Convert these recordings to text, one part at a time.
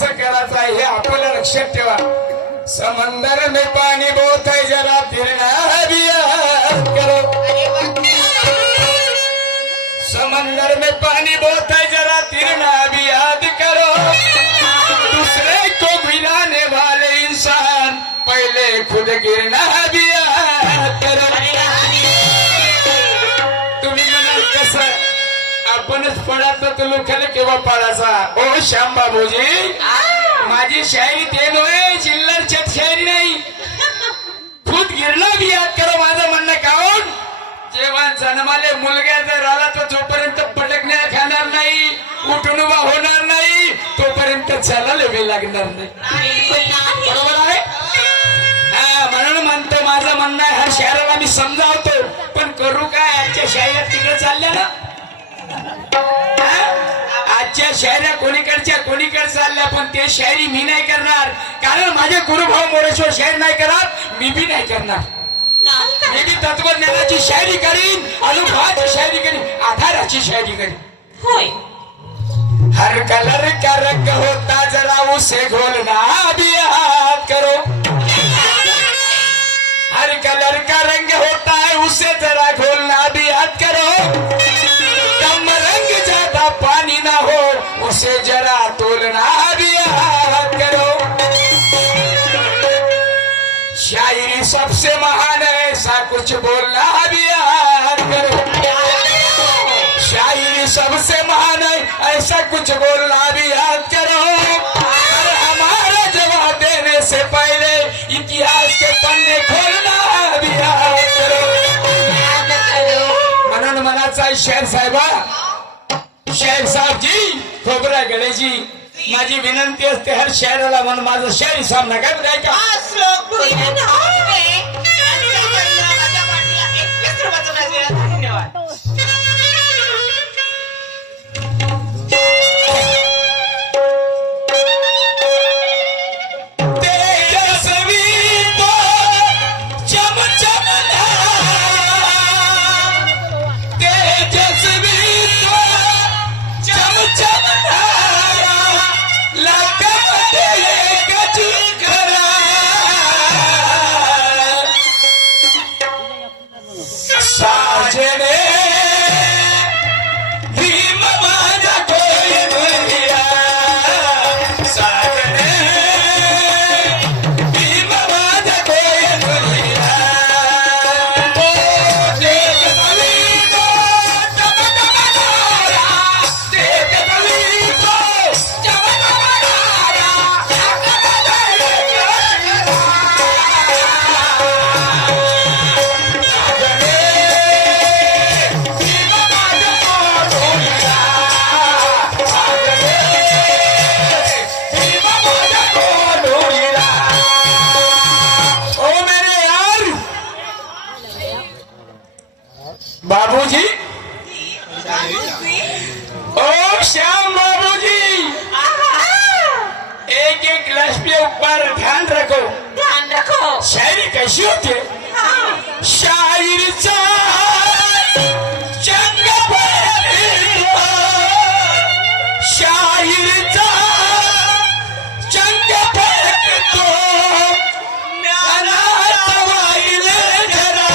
कसं करायचं आहे हे आपल्याला लक्षात ठेवा. समंदर में पानी बहुत है जरा फिरना भी याद करो. समंदर में पानी बहुत है जरा फिरना भी याद करो. दूसरे को गिराने वाले इंसान पहले खुद गिरना भी याद करो. तुम्ही म्हणाल कसं आपणच पडायचं तर लोकांना केव्हा पडायचा. ओ श्याम बाबूजी माझी शायरी ते नव्हे चिल्लर छत शायरी नाही. खुद गिरना भी याद करो. माझं म्हणणं काऊन जेव्हा जन्माले मुलगा जर आला तर जोपर्यंत पटकण्या खाणार नाही उठून उभा होणार नाही तोपर्यंत चालायला बी लागणार नाही. बरोबर आहे. म्हणून म्हणतो माझं म्हणणं आहे हर शहराला मी समजावतो पण करू काय आजच्या शायऱ्या तिकडे चालल्या ना. आजच्या शायऱ्या कोणीकडे चालल्या पण ते शायरी मी नाही करणार कारण माझे गुरुभाऊ मोरेश्वर शायरी नाही करत मी बी नाही करणार. मी बी तत्वज्ञानाची शायरी करीन अनुभवाची शायरी करीन आधाराची शायरी करीन. होय हर कलर का रंग होता जरा उसे घोलना भी याद करो. हर कलर का रंग होता है उसे जरा घोलना भी याद करो. कम रंग ज्यादा पानी ना हो उसे जरा तोलना भी याद करो. शायरी सबसे महान है ऐसा कुछ बोलना भी याद करो. शायरी सबसे महान है ऐसा कुछ बोलना भी याद करो. और हमारा जवाब देने से पहले इतिहास के पन्ने खोलना भी याद करो. म्हणून मनाचा शेर साहेबा शेर साहेबजी खोबरा गळेजी माझी विनंती असते हर शहराला म्हणून माझं शायरी सामना काय बघायचा. धन्यवाद. बाबूजी ओ श्याम बाबूजी एक एक क्लास पे ऊपर ध्यान रखो. शायरी कैसी होती है. शायरीचा चंग फडकतो. शायरीचा चंग फडकतो. ज्ञानाचा वाईल जरा.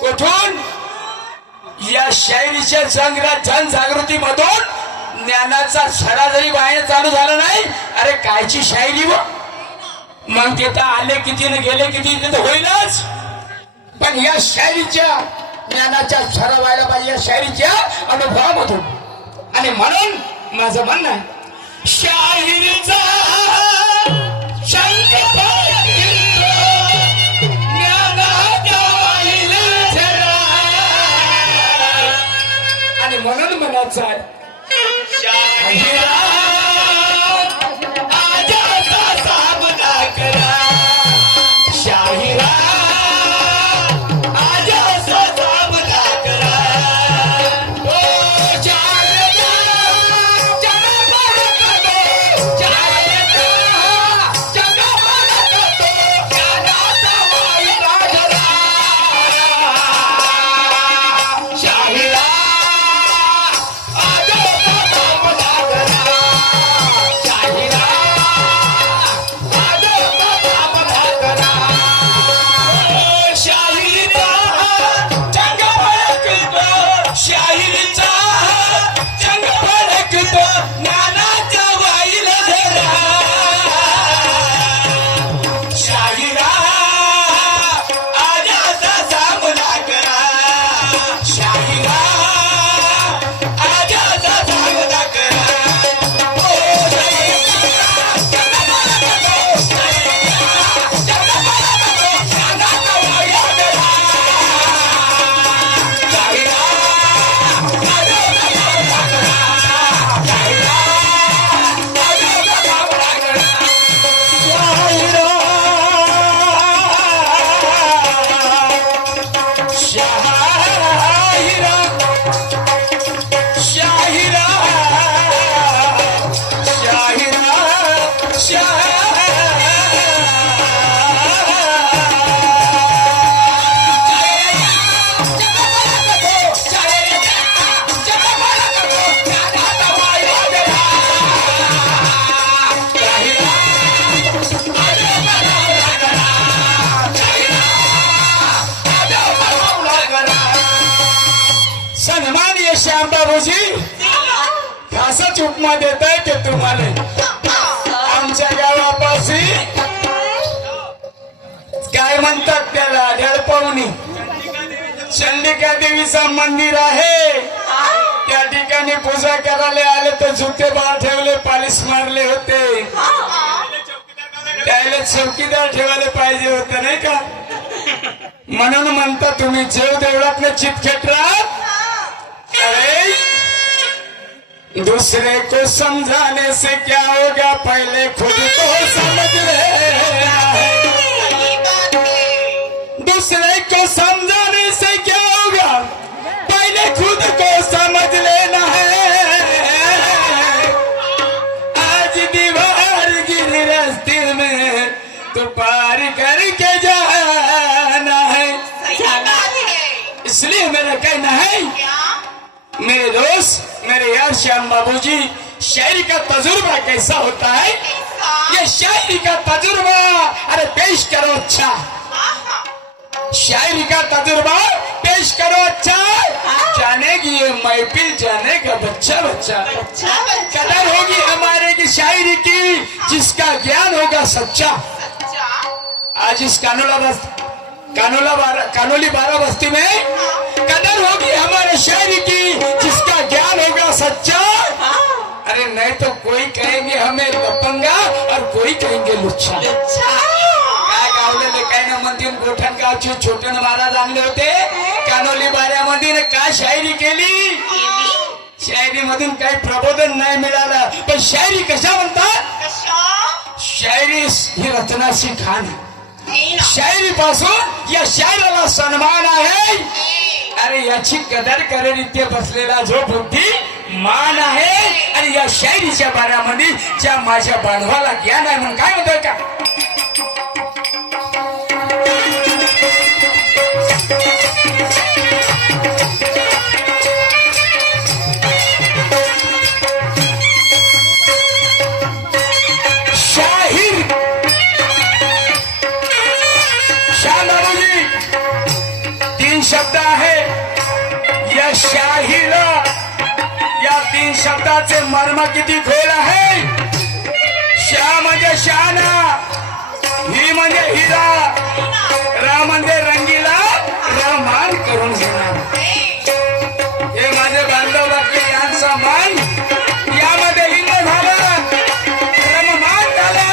कुठून या शायरीच्या जनजागृती मधून ज्ञानाचा सडा जरी बाहेर चालू झाला नाही अरे कायची शायरी व मग तिथं आले किती न गेले किती तिथं होईलच पण या शायरीच्या ज्ञानाच्या सडा व्हायला पाहिजे या शायरीच्या अनुभवामधून. आणि म्हणून माझं म्हणणं आहे शायरीचा शंख फडकतो. ज्ञानाचा वाईल जरा. आणि म्हणून म्हणायचं आहे शाहिरा आजाचा सामना करा. शाहिरा आजाचा सामना करा. ओ जायदा जगा बळकतो. जायदा जगा बळकतो. ज्ञानाचा वाईला जरा. शाहिरा आजाचा शाहिरा शाहिरा सन्माननीय श्याम बाबूजी खासच उपमा देत आहे ते तुम्हाला आमच्या गावापाशी काय म्हणतात त्याला धडपवणी चंडिका देवीचं मंदिर आहे त्या ठिकाणी पूजा करायला आले तर जुते बाळ ठेवले पालिश मारले होते त्याला चौकीदार ठेवायला पाहिजे होते नाही का म्हणून म्हणता तुम्ही जेव देवळात चितखेट राहत अरे दूसरे को समझाने से क्या होगा पहले खुद को समझ लेना है दूसरे को समझाने से क्या होगा पहले खुद को समझ लेना है आज दीवार गिरी रास्ते में तो पार करके जाना है इसलिए मेरा कहना है मेरे दोस्त मेरे यार श्याम बाबूजी शायरी का तजुर्बा कैसा होता है ये शायरी का तजुर्बा अरे पेश करो अच्छा शायरी का तजुर्बा पेश करो अच्छा जानेगी ये महफिल जानेगा बच्चा बच्चा कदर होगी हमारे की शायरी की जिसका ज्ञान होगा सच्चा आज इस कानोली 12 बस्ती में कदर होगी हमारे शायरी की जिसका ज्ञान होगा सच्चा अरे नहीं तो कोई कहेंगे हमें लपंगा और कोई कहेंगे लुच्चा काय गावलेले काय ना मंदिर गोठण गावचे छोटे महाराज आणले होते कानोली 12 मध्ये काय शायरी केली शायरी मधून काही प्रबोधन नाही मिळालं पण शायरी कशा म्हणतात शायरी ही रचनाची खाण शायरी पासून या शायराला सन्मान आहे अरे याची कदर करेल इथे बसलेला जो बुद्धी मान आहे आणि या शायरीच्या बाऱ्यामध्ये ज्या माझ्या बांधवाला ज्ञान आहे म्हणून काय म्हणतोय का शब्द आहे या शाहीला या 3 शब्दाचे मर्म किती खोल आहे शा म्हणजे शाना ही म्हणजे हिरा रा म्हणजे रंगीला रमान करून घेणार हे माझे बांधव वाक्य यांचा मान यामध्ये हिंद झाला रममान झाला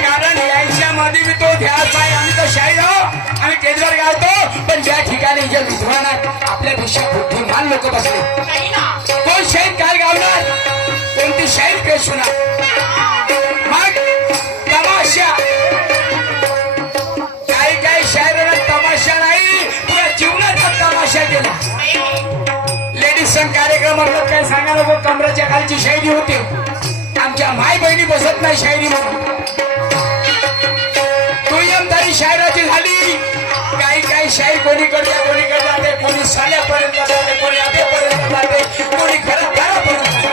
कारण याच्यामध्ये मी तो ध्यास आहे आम्ही तर शाहीर आम्ही केंद्रावर गावतो पण ज्या ठिकाणी जे विद्वानात आपल्यापेक्षा बुद्धिमान लोक बसले कोण शाहीर काय गावणार कोणती शाहीर पेश होणार मग तमाशा काही शायरांना तमाशा नाही पुऱ्या जीवनाचा तमाशा केला लेडीज संघ कार्यक्रम म्हटलं काय सांगा नको कमराच्या खालची शायरी होती आमच्या माय बहिणी बसत नाही शायरी म्हणून दुय्यमदारी शायराची झाली काही शाहीर कोणीकडे जाते कोणी साल्यापर्यंत जाते कोणी आब्यापर्यंत जाते कोणी घरापर्यंत